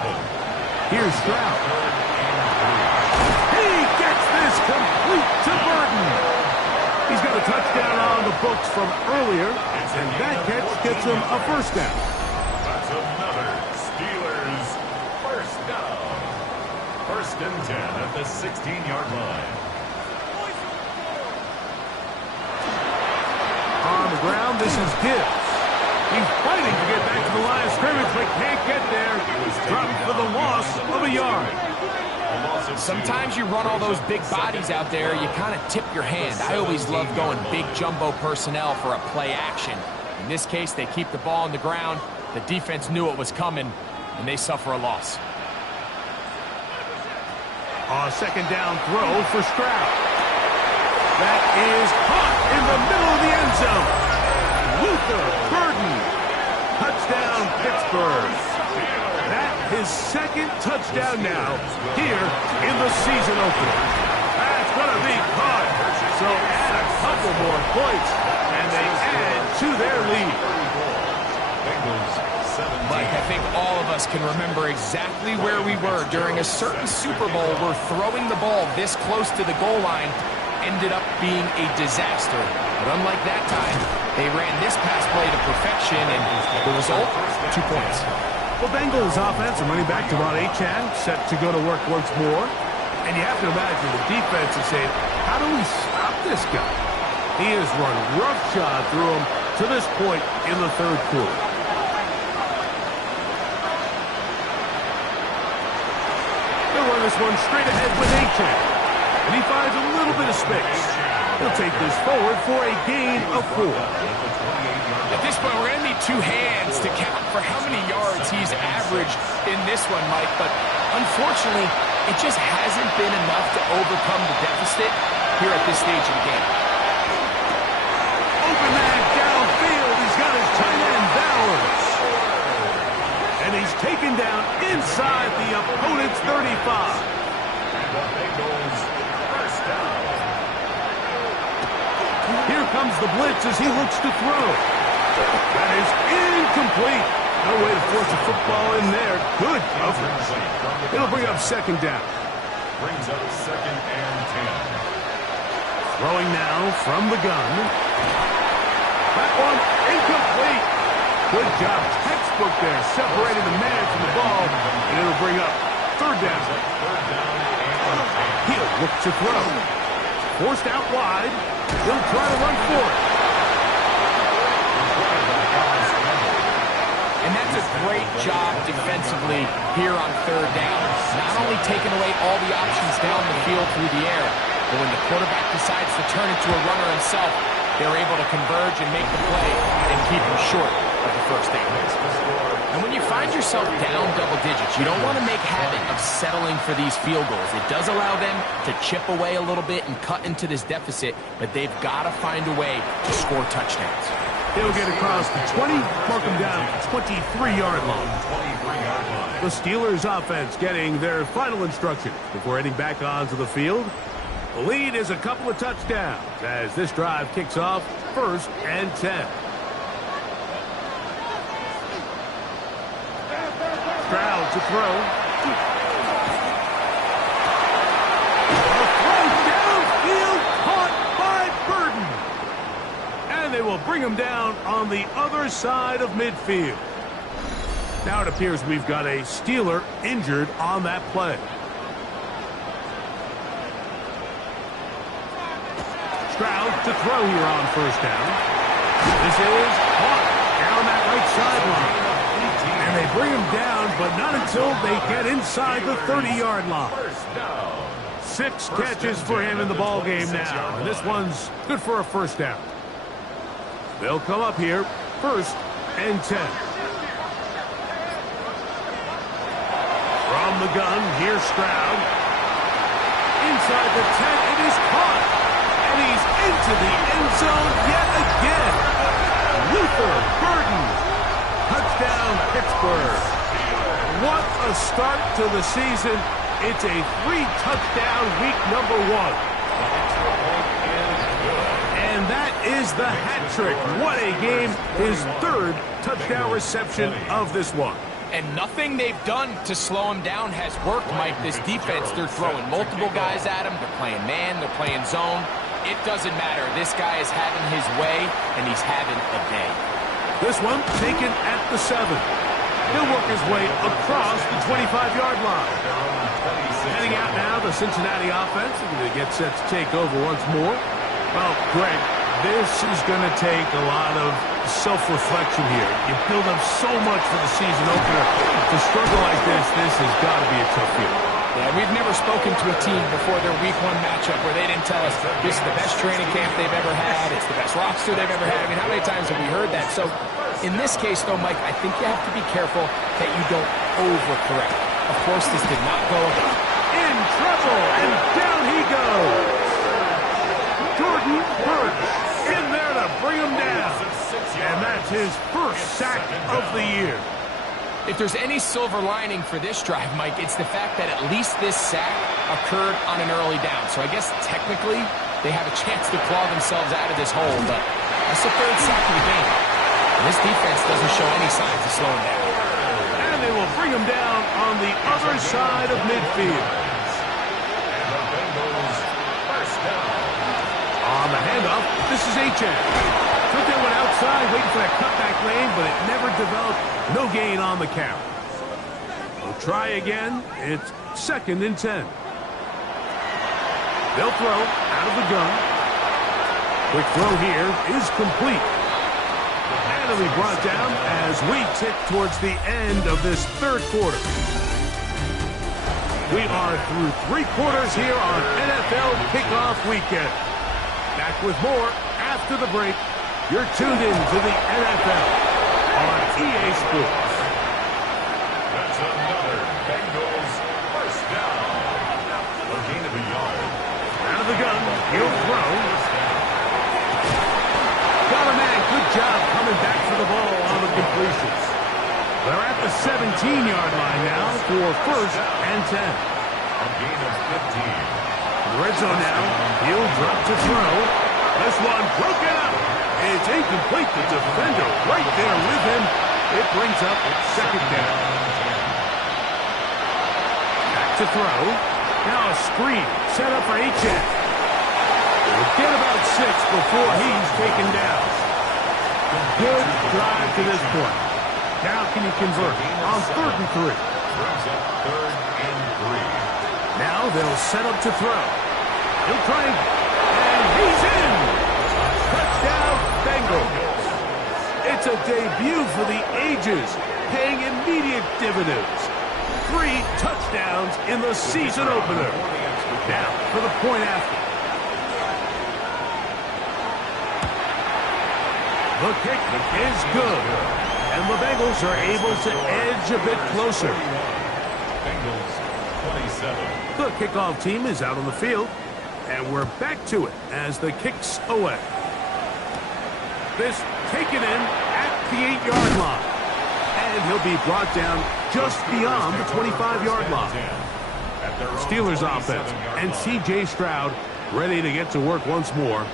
Here's Stroud. He gets this complete to Burden. He's got a touchdown on the books from earlier, and that catch gets him a 1st down. That's another Steelers 1st and 10 at the 16-yard line. On the ground, this is Gibbs. He's fighting to get back to the line of scrimmage, but can't get there. Dropped for the loss of a yard. Sometimes you run all those big bodies out there, you kind of tip your hand. I always love going big jumbo personnel for a play action. In this case, they keep the ball on the ground. The defense knew it was coming, and they suffer a loss. A second down throw for Stroud. That is caught in the middle of the end zone. Luther Burden. Touchdown, Pittsburgh. That his second touchdown now here in the season opener. That's going to be caught. So add a couple more points, and they add to their lead. Mike, I think all of us can remember exactly where we were during a certain Super Bowl where throwing the ball this close to the goal line ended up being a disaster. But unlike that time, they ran this pass play to perfection, and the result, 2 points. Well, Bengals offense and running back Devon Achane set to go to work once more. And you have to imagine the defense is saying, how do we stop this guy? He has run roughshod through him to this point in the third quarter. They'll run this one straight ahead with Achane. And he finds a little bit of space. He'll take this forward for a gain of 4. At this point, we're going to need 2 hands to count for how many yards he's averaged in this one, Mike. But unfortunately, it just hasn't been enough to overcome the deficit here at this stage of the game. Open man downfield. He's got his tight end Bowers. And he's taken down inside the opponent's 35. And the Bengals first down. Here comes the blitz as he looks to throw. That is incomplete. No way to force a football in there. Good coverage. It'll bring up second down. Brings up second and 10. Throwing now from the gun. That one incomplete. Good job. Textbook there, separating the man from the ball. And it'll bring up third down. He'll look to throw. Forced out wide. He'll try to run for it. And that's a great job defensively here on third down. Not only taking away all the options down the field through the air, but when the quarterback decides to turn into a runner himself, they're able to converge and make the play and keep him short of the first down. And when you find yourself down double digits, you don't want to make habit of settling for these field goals. It does allow them to chip away a little bit and cut into this deficit, but they've got to find a way to score touchdowns. He'll get across the 20, mark him down at the 23-yard line. The Steelers offense getting their final instruction before heading back onto the field. The lead is a couple of touchdowns as this drive kicks off 1st and 10. Stroud to throw. A throw downfield caught by Burden. And they will bring him down on the other side of midfield. Now it appears we've got a Steeler injured on that play. Stroud to throw here on first down. This is caught down that right sideline. And they bring him down, but not until they get inside the 30-yard line. 6 catches for him in the ball game now. And this one's good for a first down. They'll come up here 1st and 10. From the gun, here's Stroud. Inside the 10, it is caught. And he's into the end zone yet again. Luther Burden. Touchdown, Pittsburgh. What a start to the season. It's a 3-touchdown week number 1. And that is the hat trick. What a game. His 3rd touchdown reception of this one. And nothing they've done to slow him down has worked, Mike. This defense, they're throwing multiple guys at him. They're playing man, they're playing zone. It doesn't matter. This guy is having his way, and he's having a day. This one taken at the 7. He'll work his way across the 25-yard line. Heading out now, the Cincinnati offense. They're going to get set to take over once more. Well, Greg, this is going to take a lot of self-reflection here. You build up so much for the season opener. To struggle like this has got to be a tough feeling. Yeah, we've never spoken to a team before their Week 1 matchup where they didn't tell us this is the best training camp they've ever had, it's the best roster they've ever had. I mean, how many times have we heard that? So, in this case, though, Mike, I think you have to be careful that you don't overcorrect. Of course, this did not go in trouble, and down he goes. Jordan Burch in there to bring him down. And that's his first sack of the year. If there's any silver lining for this drive, Mike, it's the fact that at least this sack occurred on an early down. So I guess technically they have a chance to claw themselves out of this hole, but that's the third sack of the game. And this defense doesn't show any signs of slowing down. And they will bring him down on the other side of midfield. And the Bengals first down. On the handoff, this is H.N. Took that one outside, waiting for that cutback lane, but it never developed. No gain on the count. We'll try again. It's 2nd and 10. They'll throw out of the gun. Quick throw here is complete. And it'll be brought down as we tick towards the end of this third quarter. We are through 3 quarters here on NFL Kickoff Weekend. Back with more after the break. You're tuned in to the NFL on EA Sports. That's another Bengals first down. A gain of a yard. Out of the gun, he'll throw. Got a man, good job coming back for the ball on the completions. They're at the 17-yard line now for 1st and 10. A gain of 15. Red zone now, he'll drop to throw. This one broken up. It's incomplete. The defender right there with him. It brings up 2nd down. Back to throw. Now a screen set up for H.N. We'll get about 6 before he's taken down. Good drive to this point. Now can you convert on 3rd and 3? Brings up 3rd and 3. Now they'll set up to throw. He'll try and he's in. Touchdown, Bengals. It's a debut for the ages, paying immediate dividends. 3 touchdowns in the season opener. Now for the point after. The kick is good, and the Bengals are able to edge a bit closer. Bengals 27. The kickoff team is out on the field, and we're back to it as the kick's away. This taken in at the 8-yard line. And he'll be brought down just beyond the 25-yard line. Steelers offense and C.J. Stroud ready to get to work once more.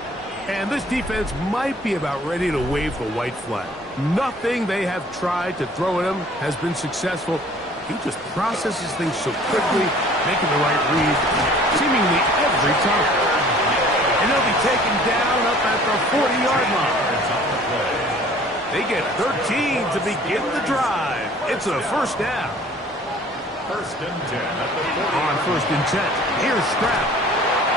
And this defense might be about ready to wave the white flag. Nothing they have tried to throw at him has been successful. He just processes things so quickly, making the right read, seemingly every time. And he'll be taken down up at the 40-yard line. They get 13 to begin the drive. It's a 1st down. 1st and 10 at the 40. On 1st and 10, here's Stroud.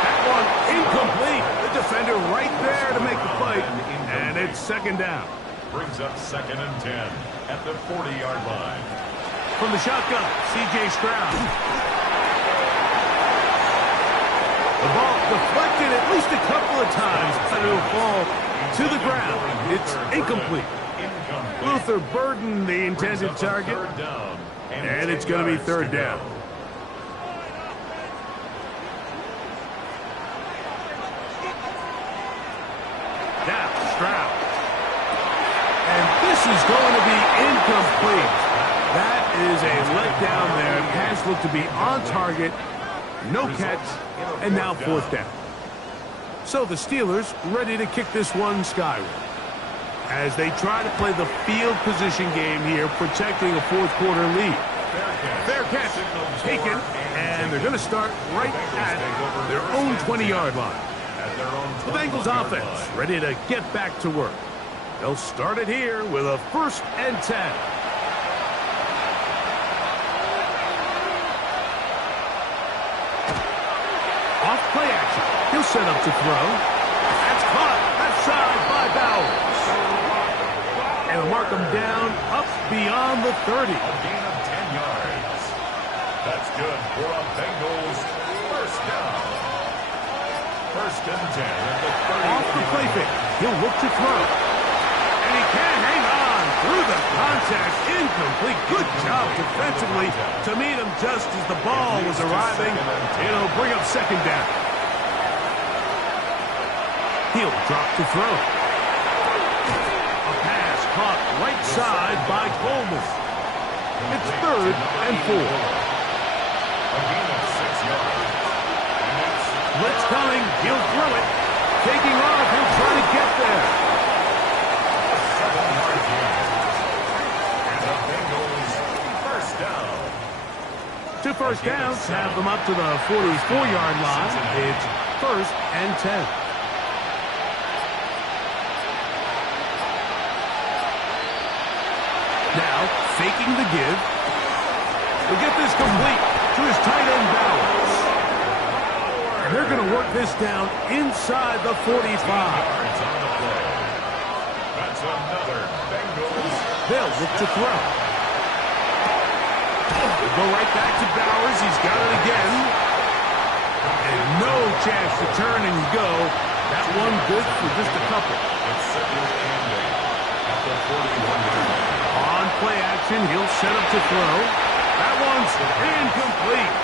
That one incomplete. The defender right there to make the play. And it's 2nd down. Brings up 2nd and 10 at the 40-yard line. From the shotgun, C.J. Stroud. The ball deflected at least a couple of times, and it'll fall to the ground. It's incomplete. Luther Burden, the intended target, and it's going to be 3rd down. Now, Stroud. And this is going to be incomplete. That is a letdown there. Pass looked to be on target. No catch, and now 4th down. So the Steelers ready to kick this one skyward as they try to play the field position game here, protecting a 4th quarter lead. Fair catch taken, and they're going to start right at their own 20-yard line. The Bengals offense ready to get back to work. They'll start it here with a 1st and 10. Play action. He'll set up to throw. That's caught left side by Bowers. And they'll mark him down up beyond the 30. A gain of 10 yards. That's good for a Bengals first down. First and 10 at the 30. Off the play fake. He'll look to throw. And he can hang on through the contact. Incomplete. Good job defensively to meet him just as the ball was arriving. It'll bring up second down. He'll drop to throw. A pass caught right side by Coleman. It's third and 4. A gain of 6 yards. Blitz coming. He'll throw it. Taking off. He'll try to get there. A 7-yard gain. And the Bengals first down. 2 first downs have them up to the 44-yard line. It's first and 10. Now, faking the give. He'll get this complete to his tight end, Bowers. And they're going to work this down inside the 45. Yards on the play. That's another Bengals. They'll look to throw. We'll go right back to Bowers. He's got it again. And no chance to turn and go. That one good for just a couple. It's second and 8 at the 41-yard line. On play action, he'll set up to throw. That one's incomplete.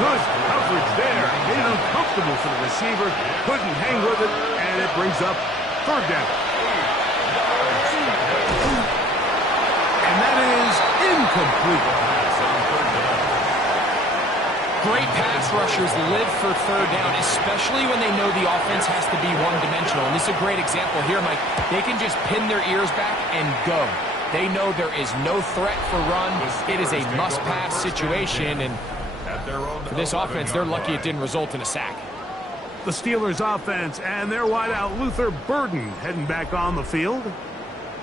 Good coverage there. Made it uncomfortable for the receiver. Couldn't hang with it, and it brings up third down. And that is incomplete. Great pass rushers live for third down, especially when they know the offense has to be one-dimensional. And this is a great example here, Mike. They can just pin their ears back and go. They know there is no threat for run. It is a must-pass situation, and for this offense, they're lucky it didn't result in a sack. The Steelers offense and their wideout Luther Burden heading back on the field.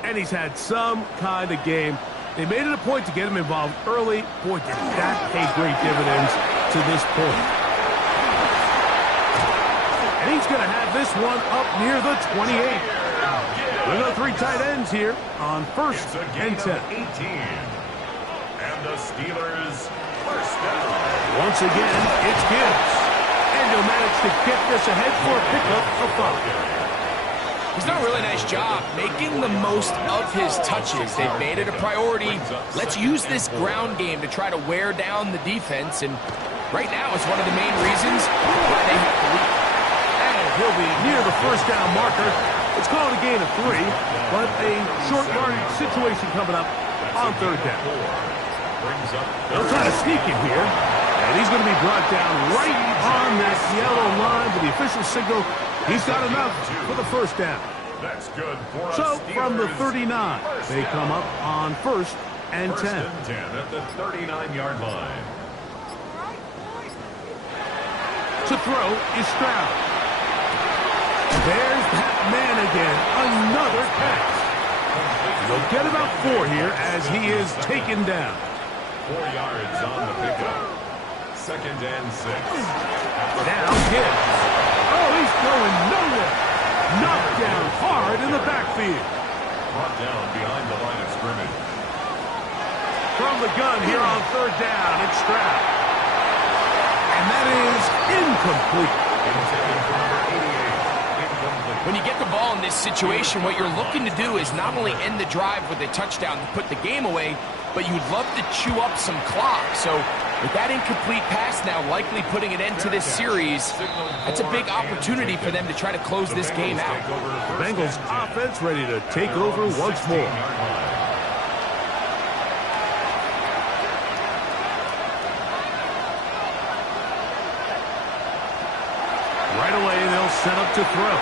And he's had some kind of game. They made it a point to get him involved early. Boy, did that pay great dividends to this point. And he's going to have this one up near the 28. We've got 3 tight ends here on first and 10. 18. And the Steelers first down. Once again, it's Gibbs. And he'll manage to get this ahead for a pickup of 5. He's done a really nice job making the most of his touches. They've made it a priority. Let's use this ground game to try to wear down the defense. And right now, it's one of the main reasons why they have to lead. And he'll be near the first down marker. It's called a gain of 3, but a short yardage situation coming up on third down. They'll try to sneak it here, and he's going to be brought down right on that yellow line with the official signal. He's got enough for the first down. That's good for So from the 39, they come up on first and 10. First and 10 at the 39-yard line. To throw is Stroud. There's that man again. Another pass. They'll get about 4 here as he is taken down. 4 yards on the pickup. Second and 6. Now Gibbs. Oh, he's going nowhere. Knocked down hard in the backfield. Brought down behind the line of scrimmage. From the gun here on third down, it's Stroud. And that is incomplete. Intended for number 88. Incomplete. When you get the ball in this situation, what you're looking to do is not only end the drive with a touchdown to put the game away, but you'd love to chew up some clock. So with that incomplete pass now likely putting an end to this series, that's a big opportunity for them to try to close this game out. The Bengals offense ready to take over once more. Right away, they'll set up to throw.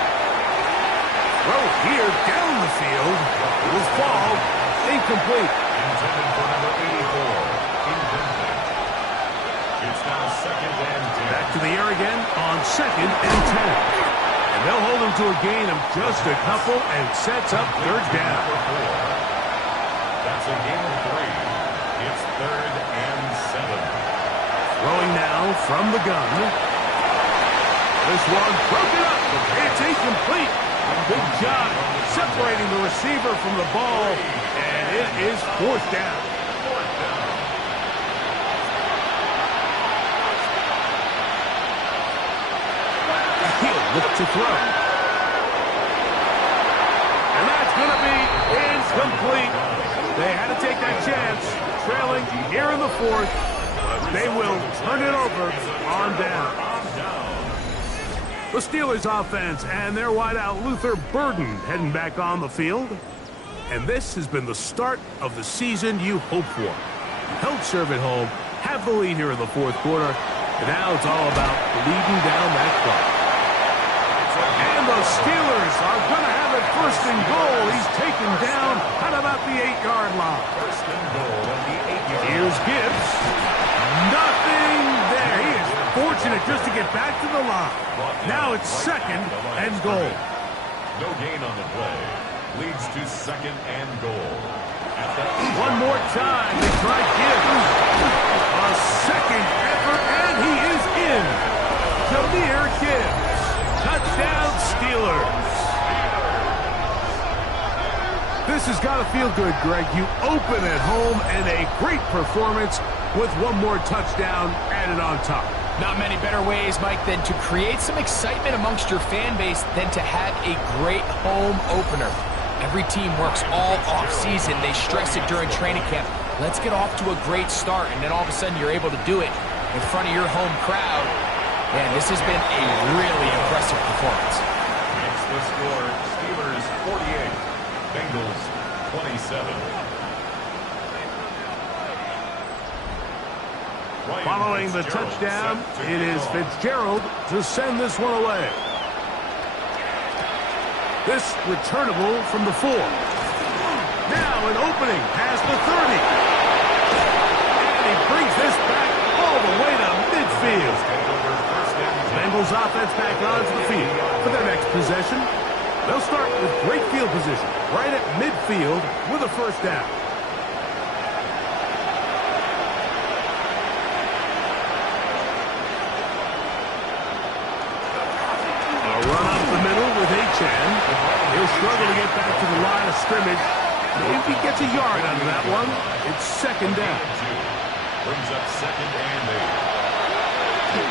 Throw here down the field. It was ball incomplete. Intended for number 84. Incomplete. It's now second and 10. Back to the air again on second and 10. And they'll hold him to a gain of just a couple and sets up third down. That's a gain of 3. It's third and 7. Throwing now from the gun. This one broken up. It's incomplete. Good job separating the receiver from the ball, and it is fourth down. He'll look to throw. And that's going to be incomplete. They had to take that chance, trailing here in the fourth. They will turn it over on down. The Steelers offense and their wideout Luther Burden heading back on the field. And this has been the start of the season you hope for. Held serve at home, have the lead here in the fourth quarter, and now it's all about leading down that clock. And the Steelers are going to have it first and goal. He's taken down at about the 8-yard line. First and goal at the 8-yard line. Here's Gibbs. Nothing there. He is fortunate just to get back to the line. Now it's second and goal. No gain on the play. Leads to second and goal. One more time. They try Gibbs. A second effort, and he is in. Jahmyr Gibbs. Touchdown, Steelers. This has got to feel good, Greg. You open at home and a great performance with one more touchdown added on top. Not many better ways, Mike, than to create some excitement amongst your fan base than to have a great home opener. Every team works all off-season. They stress it during training camp. Let's get off to a great start, and then all of a sudden you're able to do it in front of your home crowd. Man, this has been a really impressive performance. It's the score. Steelers 48. Bengals 27. Following the touchdown, it is Fitzgerald to send this one away. This returnable from the 4. Now an opening past the 30. And he brings this back all the way to midfield. Bengals offense back onto the field for their next possession. They'll start with great field position right at midfield with a first down. Run up the middle with Achan. He'll struggle to get back to the line of scrimmage. If he gets a yard out of that one, it's second down. Brings up second and 8.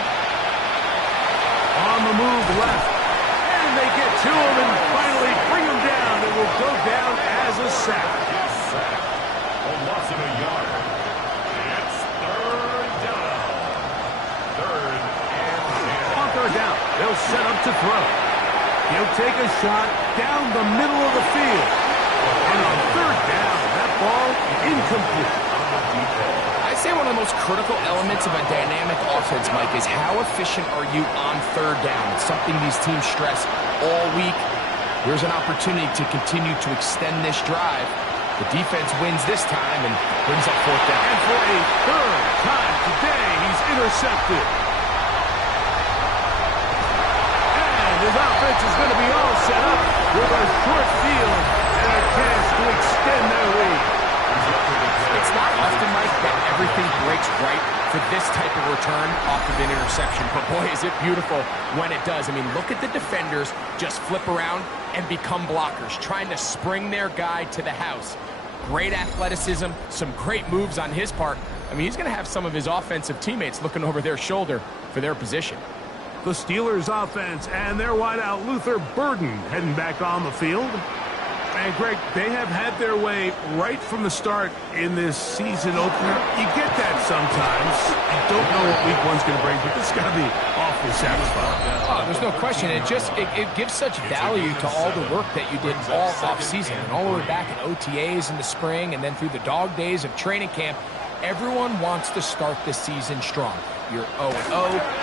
On the move left. And they get to him and finally bring him down. It will go down as a sack. A loss of a yard. It's third down. Third and 10. On third down, they'll set up to throw. He'll take a shot down the middle of the field. And on third down, that ball incomplete. I'd say one of the most critical elements of a dynamic offense, Mike, is how efficient are you on third down? It's something these teams stress all week. Here's an opportunity to continue to extend this drive. The defense wins this time and brings up fourth down. And for a third time today, he's intercepted. His offense is going to be all set up with a short field and a chance to extend their lead. It's not often, Mike, that everything breaks right for this type of return off of an interception. But boy, is it beautiful when it does. I mean, look at the defenders just flip around and become blockers, trying to spring their guy to the house. Great athleticism, some great moves on his part. I mean, he's going to have some of his offensive teammates looking over their shoulder for their position. The Steelers offense and their wideout Luther Burden heading back on the field. And Greg, they have had their way right from the start in this season opener. You get that sometimes. You don't know what week one's going to bring, but this is going to be awfully satisfying. Oh, there's no question. It gives such value to all the work that you did all offseason and all the way back at OTAs in the spring and then through the dog days of training camp. Everyone wants to start the season strong. You're 0-0.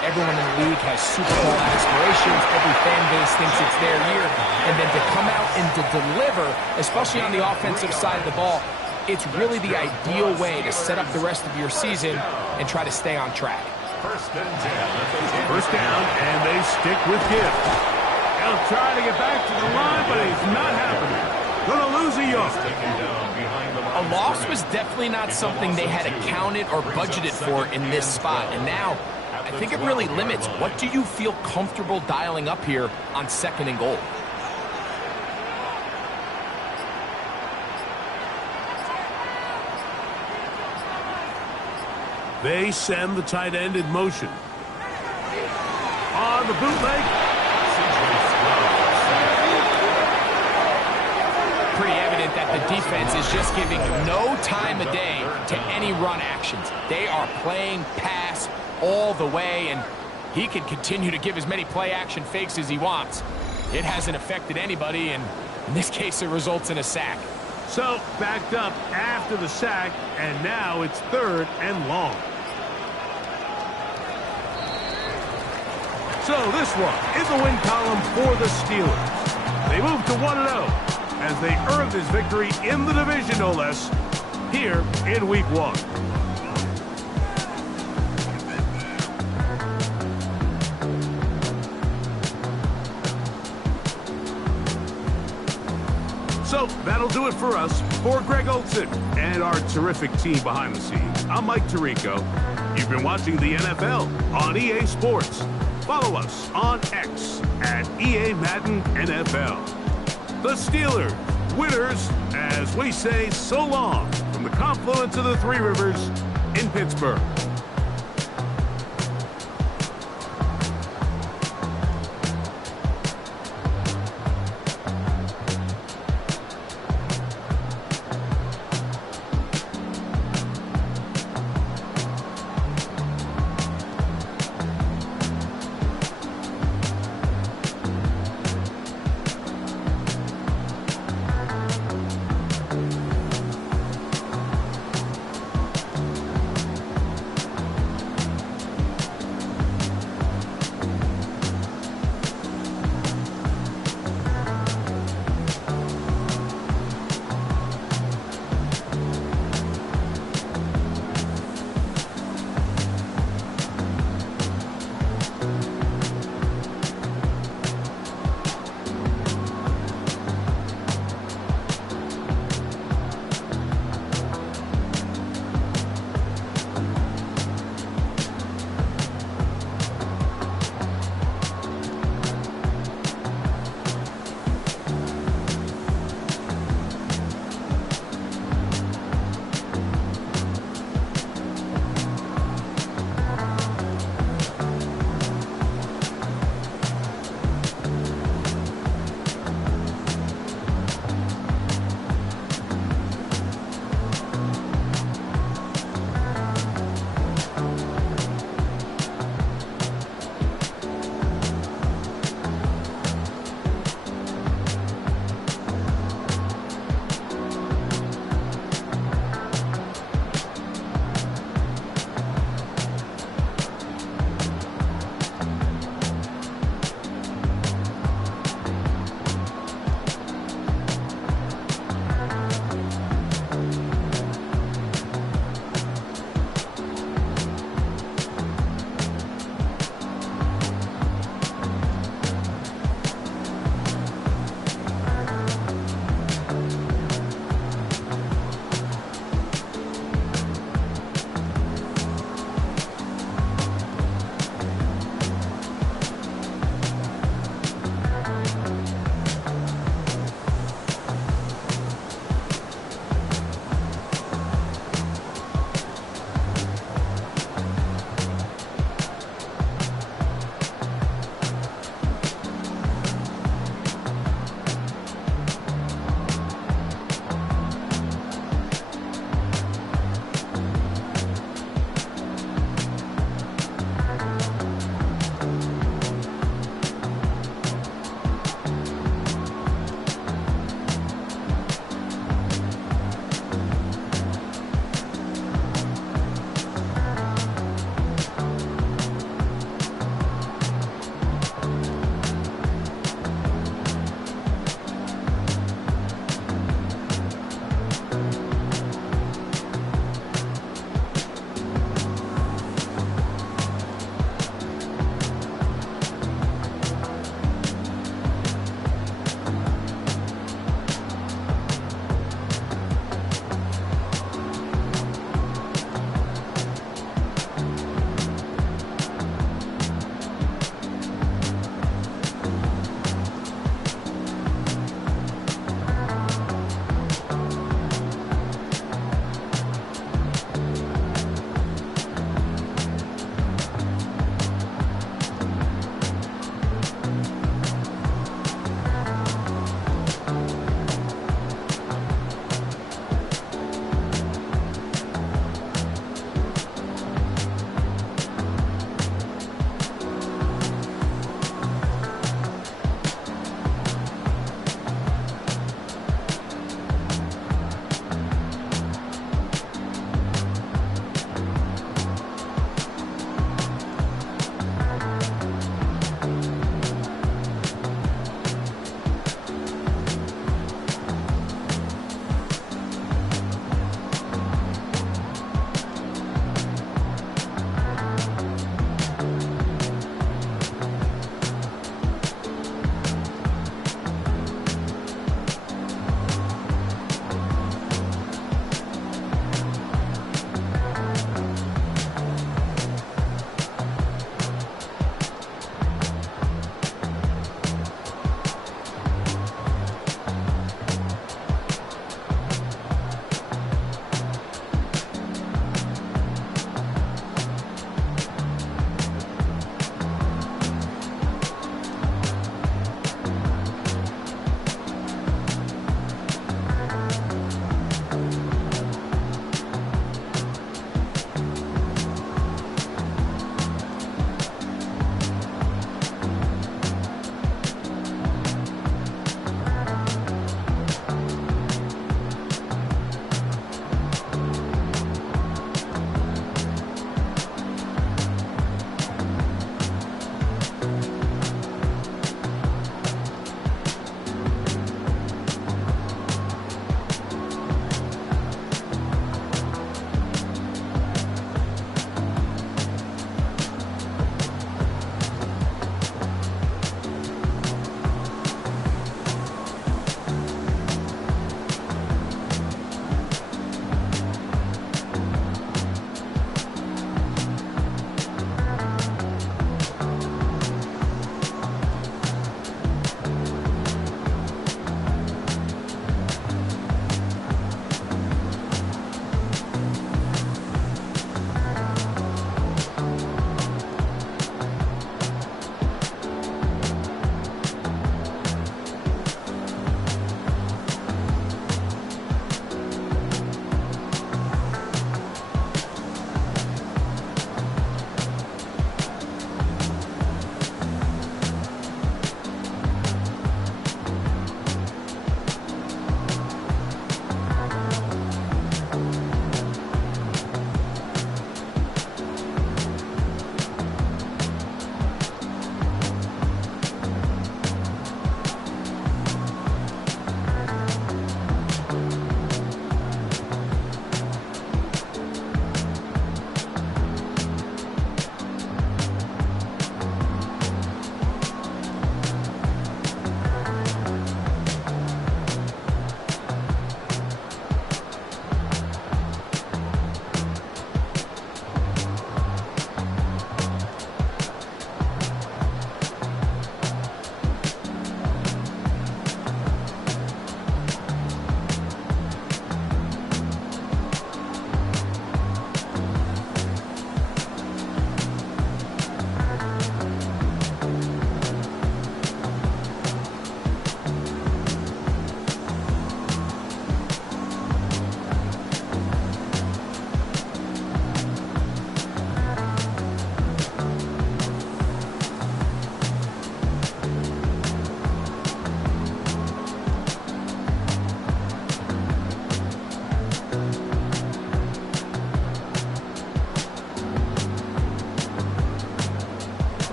Everyone in the league has Super Bowl aspirations. Every fan base thinks it's their year. And then to come out and to deliver, especially on the offensive side of the ball, it's really the ideal way to set up the rest of your season and try to stay on track. First and 10. First down, and they stick with Gibbs. He'll try to get back to the line, but it's not happening. Gonna lose a yard. A loss was definitely not something they had accounted or budgeted for in this spot. And now, I think it really limits what do you feel comfortable dialing up here on 2nd and goal. They send the tight end in motion. On the bootleg. Pretty evident that the defense is just giving no time of day to any run actions. They are playing pass all the way, and he can continue to give as many play-action fakes as he wants. It hasn't affected anybody, and in this case, it results in a sack. So, backed up after the sack, and now it's 3rd and long. So this one is a win column for the Steelers. They move to 1-0 as they earn this victory in the division, no less, here in Week 1. So that'll do it for us. For Greg Olson and our terrific team behind the scenes, I'm Mike Tirico. You've been watching the NFL on EA Sports. Follow us on X at EA Madden NFL. The Steelers, winners, as we say so long from the confluence of the Three Rivers in Pittsburgh.